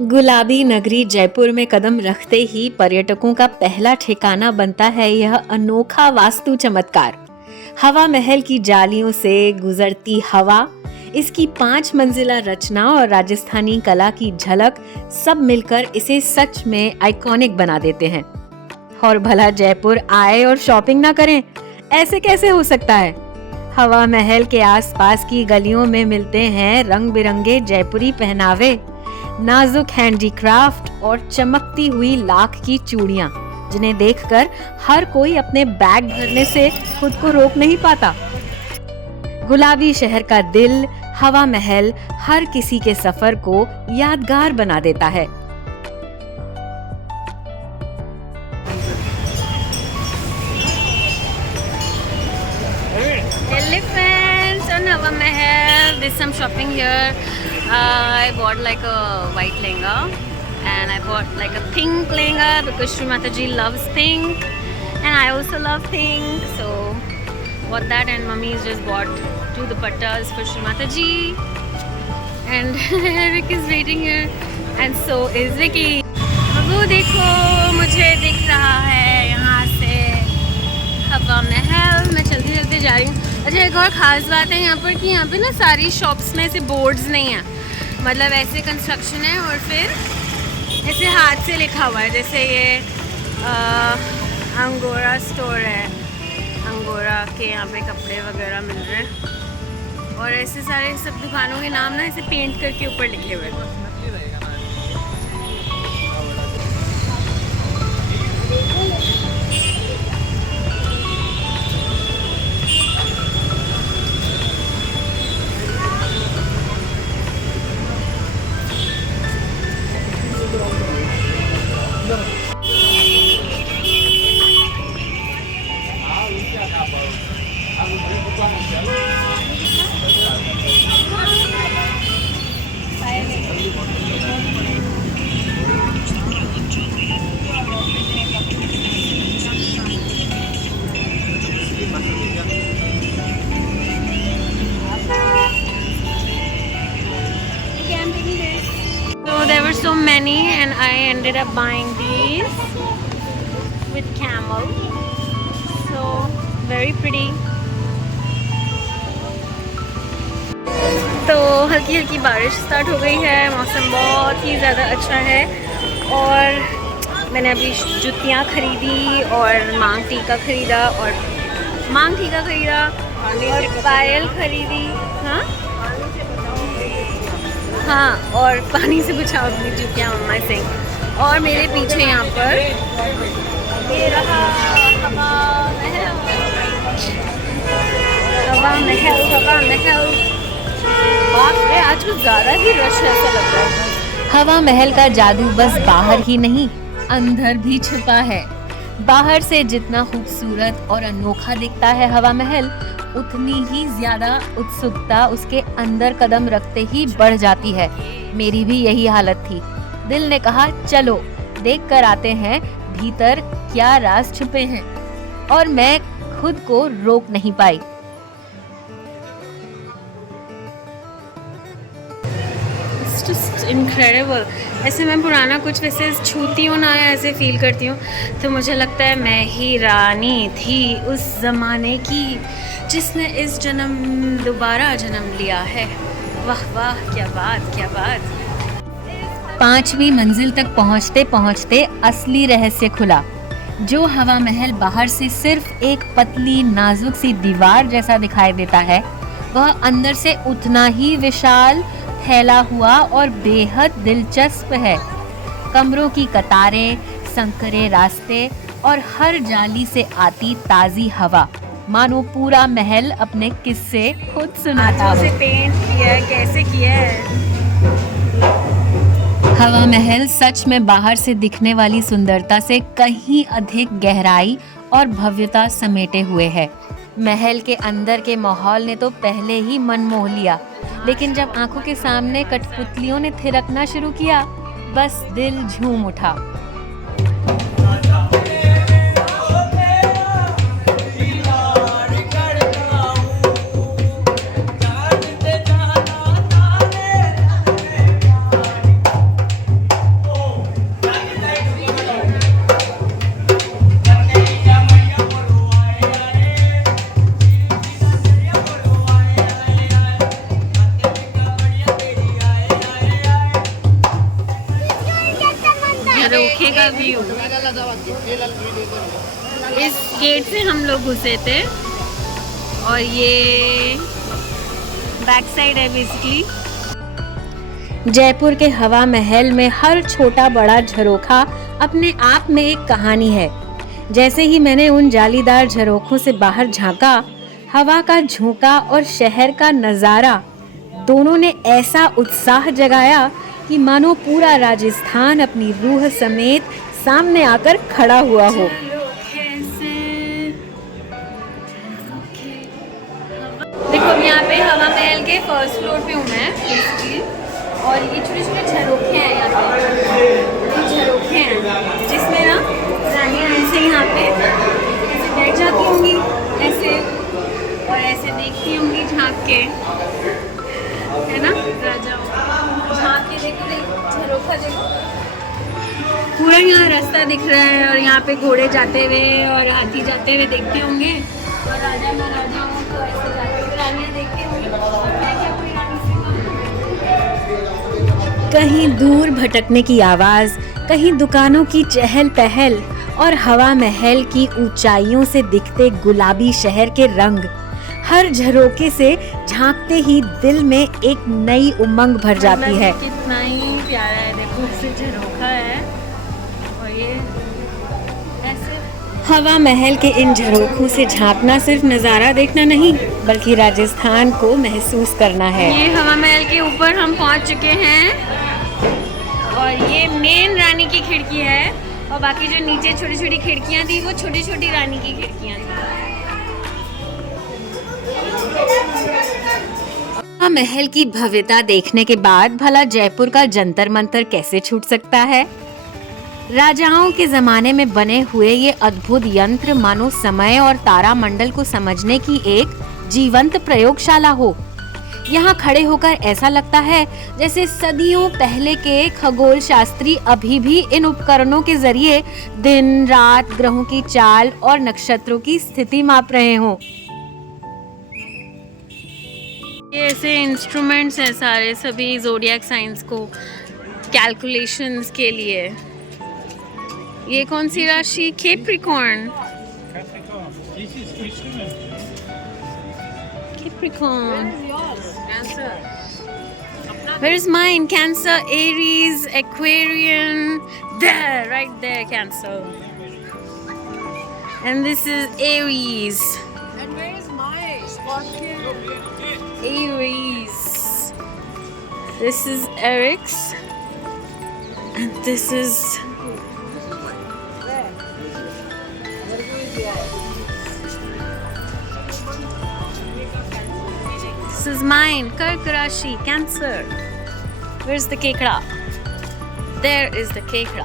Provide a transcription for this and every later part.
गुलाबी नगरी जयपुर में कदम रखते ही पर्यटकों का पहला ठिकाना बनता है यह अनोखा वास्तु चमत्कार। हवा महल की जालियों से गुजरती हवा, इसकी 5 मंजिला रचना और राजस्थानी कला की झलक सब मिलकर इसे सच में आइकॉनिक बना देते हैं। और भला जयपुर आए और शॉपिंग ना करें, ऐसे कैसे हो सकता है? हवा महल के आसपास की गलियों में मिलते हैं रंग बिरंगे जयपुरी पहनावे, नाजुक हैंडीक्राफ्ट और चमकती हुई लाख की चूड़ियां, जिन्हें देखकर हर कोई अपने बैग भरने से खुद को रोक नहीं पाता। गुलाबी शहर का दिल हवा महल हर किसी के सफर को यादगार बना देता है। Elephants on Hava Mahal. There's some shopping here. I bought like a white lehenga and I bought like a pink lehenga because Shri Mataji loves pink and I also love pink. So bought that and mummy's just bought 2 dupattas for Shri Mataji. And Rick is waiting here and so is Vicky. वो देखो मुझे दिख रहा है यहाँ से हवा महल। मैं चलते चलते जा रही हूँ। अच्छा, एक और ख़ास बात है यहाँ पर कि यहाँ पे ना सारी शॉप्स में ऐसे बोर्ड्स नहीं हैं, मतलब ऐसे कंस्ट्रक्शन है और फिर ऐसे हाथ से लिखा हुआ है। जैसे ये अंगोरा स्टोर है, अंगोरा के यहाँ पे कपड़े वगैरह मिल रहे हैं और ऐसे सारे सब दुकानों के नाम ना ऐसे पेंट करके ऊपर लिखे हुए हैं। There were so many and I ended up buying these with camel, so very pretty. तो हल्की हल्की बारिश स्टार्ट हो गई है, मौसम बहुत ही ज़्यादा अच्छा है और मैंने अभी जूतियाँ खरीदी और मांग टीका खरीदा और पायल खरीदी। हाँ, और पानी से बचाओ अपनी जूतियाँ मम्मा से। और मेरे पीछे यहाँ पर ये रहा हवा महल। बाप रे, आज कुछ ज़्यादा ही रश ऐसा लग रहा है। हवा महल का जादू बस बाहर ही नहीं, अंदर भी छुपा है। बाहर से जितना खूबसूरत और अनोखा दिखता है हवा महल, उतनी ही ज्यादा उत्सुकता उसके अंदर कदम रखते ही बढ़ जाती है। मेरी भी यही हालत थी। दिल ने कहा चलो देख कर आते हैं भीतर क्या राज छुपे हैं, और मैं खुद को रोक नहीं पाई। Just incredible. ऐसे मैं पुराना कुछ वैसे छूती हूँ ना, ऐसे फील करती हूँ तो मुझे लगता है मैं ही रानी थी उस ज़माने की जिसने इस जन्म दोबारा जन्म लिया है। वाह वाह, क्या बात क्या बात। 5वीं मंजिल तक पहुँचते पहुँचते असली रहस्य खुला। जो हवा महल बाहर से सिर्फ एक पतली नाजुक सी दीवार जैसा दिखाई देता है, वह अंदर से उतना ही विशाल, फैला हुआ और बेहद दिलचस्प है। कमरों की कतारें, संकरे रास्ते और हर जाली से आती ताज़ी हवा, मानो पूरा महल अपने किस्से खुद सुनाता हो। से पेंट किया है, कैसे किया है। हवा महल सच में बाहर से दिखने वाली सुंदरता से कहीं अधिक गहराई और भव्यता समेटे हुए है। महल के अंदर के माहौल ने तो पहले ही मन मोह लिया, लेकिन जब आंखों के सामने कठपुतलियों ने थिरकना शुरू किया, बस दिल झूम उठा। नीचे का व्यू। इस गेट से हम लोग घुसे थे और ये बैक साइड है बेसिकली। जयपुर के हवा महल में हर छोटा बड़ा झरोखा अपने आप में एक कहानी है। जैसे ही मैंने उन जालीदार झरोखों से बाहर झांका, हवा का झोंका और शहर का नजारा दोनों ने ऐसा उत्साह जगाया कि मानो पूरा राजस्थान अपनी रूह समेत सामने आकर खड़ा हुआ हो। देखो यहाँ पे हवा महल के फर्स्ट फ्लोर पे हूँ मैं बेसिकली, और ये छोटे छोटे झरोखे हैं यहाँ पे। ये झरोखे हैं जिसमें ना रानियाँ ऐसे यहाँ पे ऐसे बैठ जाती होंगी ऐसे, और ऐसे देखती होंगी झांक के, है ना राजाओं झांक के। देखो झरोखा देखो, पूरा यहाँ रास्ता दिख रहा है और यहाँ पे घोड़े जाते हुए और हाथी जाते हुए देखते होंगे, और राजा महाराजाओं को ऐसे जाते हुए रानियाँ देखती होंगी। मैं क्या कोई रानी से कहीं दूर भटकने की आवाज, कहीं दुकानों की चहल पहल और हवा महल की ऊंचाइयों से दिखते गुलाबी शहर के रंग, हर झरोके से झांकते ही दिल में एक नई उमंग भर जाती है। कितना ही प्यारा है, देखो इसे झरोखा है और ये ऐसे। हवा महल के इन झरोखों से झांकना सिर्फ नजारा देखना नहीं, बल्कि राजस्थान को महसूस करना है। ये हवा महल के ऊपर हम पहुंच चुके हैं और ये मेन रानी की खिड़की है, और बाकी जो नीचे छोटी छोटी खिड़कियां थी वो छोटी छोटी रानी की खिड़कियां थी। हवा महल की भव्यता देखने के बाद भला जयपुर का जंतर मंतर कैसे छूट सकता है। राजाओं के जमाने में बने हुए ये अद्भुत यंत्र मानो समय और तारामंडल को समझने की एक जीवंत प्रयोगशाला हो। यहाँ खड़े होकर ऐसा लगता है जैसे सदियों पहले के खगोल शास्त्री अभी भी इन उपकरणों के जरिए दिन रात ग्रहों की चाल और नक्षत्रों की स्थिति माप रहे हों। ये ऐसे इंस्ट्रूमेंट्स हैं सारे, सभी ज़ोडिएक साइंस को कैलकुलेशंस के लिए। ये कौन सी राशि? Capricorn. Capricorn. Where is mine? Cancer, Aries, Aquarian. There, right there, Cancer. And this is Aries. And where is mine? Scorpion. Aries. This is Eric's. And this is This is mine, Kark Rashi, Cancer. Where's the kekda? There is the kekda.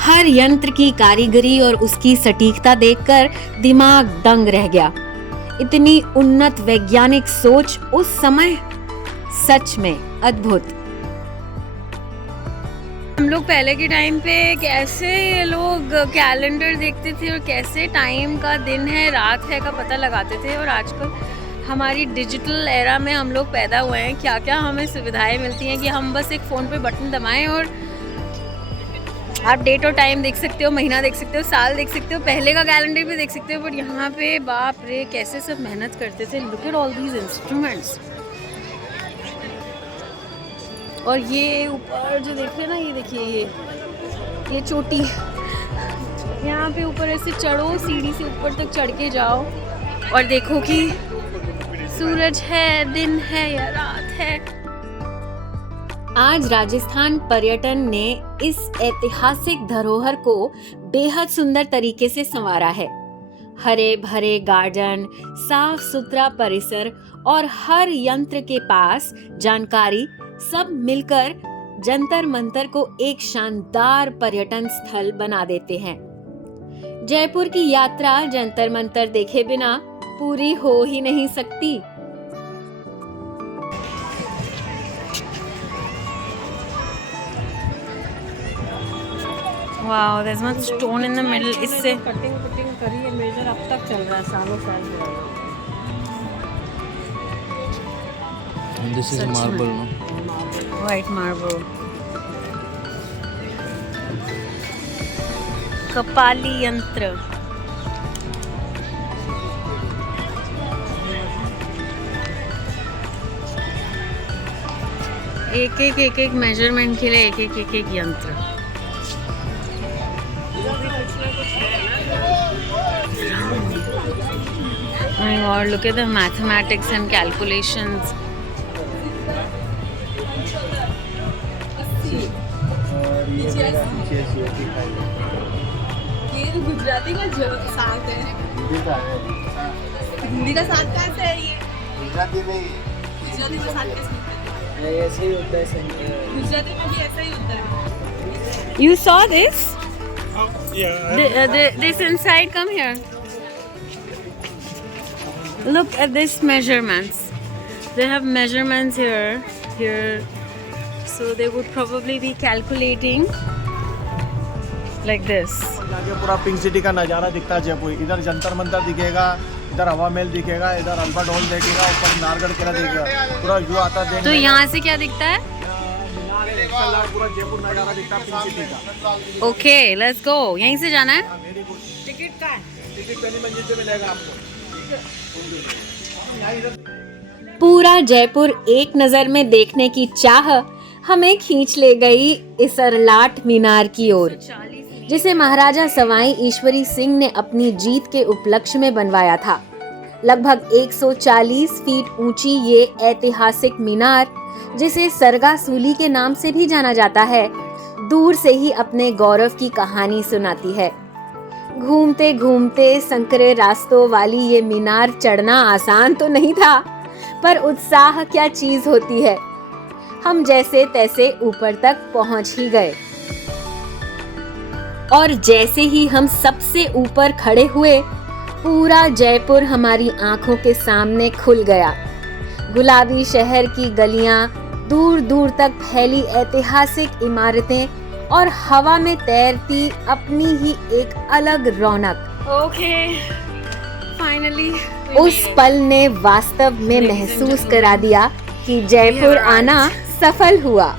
हर यंत्र की कारीगरी और उसकी सटीकता देखकर दिमाग दंग रह गया। इतनी उन्नत वैज्ञानिक सोच उस समय सच में अद्भुत। हम लोग पहले के टाइम पे कैसे लोग कैलेंडर देखते थे और कैसे टाइम का दिन है रात है का पता लगाते थे, और आजकल हमारी डिजिटल एरा में हम लोग पैदा हुए हैं। क्या क्या हमें सुविधाएं मिलती हैं कि हम बस एक फ़ोन पे बटन दबाएं और आप डेट और टाइम देख सकते हो, महीना देख सकते हो, साल देख सकते हो, पहले का कैलेंडर भी देख सकते हो। बट यहाँ पे बाप रे कैसे सब मेहनत करते थे। Look at all these instruments. और ये ऊपर जो देखिए ना, ये देखिए ये चोटी, यहाँ पे ऊपर ऐसे चढ़ो सीढ़ी से ऊपर तक चढ़ के जाओ और देखो कि सूरज है, दिन है या रात है। आज राजस्थान पर्यटन ने इस ऐतिहासिक धरोहर को बेहद सुंदर तरीके से संवारा है। हरे भरे गार्डन, साफ सुथरा परिसर और हर यंत्र के पास जानकारी सब मिलकर जंतर मंतर को एक शानदार पर्यटन स्थल बना देते हैं। जयपुर की यात्रा जंतर मंतर देखे बिना पूरी हो ही नहीं सकती। Wow, there's one stone in the middle. इससे कटिंग करी है, मेजर अब तक चल रहा है, सालों साल। And this is marble, no? white marble. कपाली यंत्र। एक मेजरमेंट के लिए एक यंत्र। My God, look at the mathematics and calculations. ये तो गुजराती का साग है। हिंदी का साग कैसे है ये? गुजराती में साग कैसे होता है? ऐसे ही होता है। गुजराती में भी ऐसा ही होता है। You saw this? Yeah. This inside, come here. Look at this measurements. They have measurements here. So they would probably be calculating like this. आगे पूरा पिंक सिटी का नज़ारा दिखता है जयपुर। इधर जंतर मंतर दिखेगा, इधर हवा महल दिखेगा, इधर अल्फा डोल दिखेगा, ऊपर नारगढ़ किला दिखेगा, पूरा व्यू आता है। तो यहाँ से क्या दिखता है? पूरा जयपुर नज़ारा दिखता है पिंक सिटी का। Okay, let's go. यहीं से जाना है? टिकट का है? टिकट पहली मंजिल पे मिलेगा आपको। पूरा जयपुर एक नजर में देखने की चाह हमें खींच ले गई इसरलाट मीनार की ओर, जिसे महाराजा सवाई ईश्वरी सिंह ने अपनी जीत के उपलक्ष्य में बनवाया था। लगभग 140 फीट ऊंची ये ऐतिहासिक मीनार, जिसे सरगा सूली के नाम से भी जाना जाता है, दूर से ही अपने गौरव की कहानी सुनाती है। घूमते घूमते संकरे रास्तों वाली ये मीनार चढ़ना आसान तो नहीं था, पर उत्साह क्या चीज होती है। हम जैसे तैसे ऊपर तक पहुंच ही गए और जैसे ही हम सबसे ऊपर खड़े हुए, पूरा जयपुर हमारी आंखों के सामने खुल गया। गुलाबी शहर की गलियां, दूर दूर तक फैली ऐतिहासिक इमारतें और हवा में तैरती अपनी ही एक अलग रौनक। ओके, फाइनली उस पल ने वास्तव में महसूस करा दिया कि जयपुर आना सफल हुआ।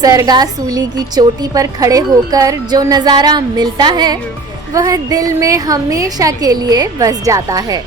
सरगा सूली की चोटी पर खड़े होकर जो नजारा मिलता है, वह दिल में हमेशा के लिए बस जाता है।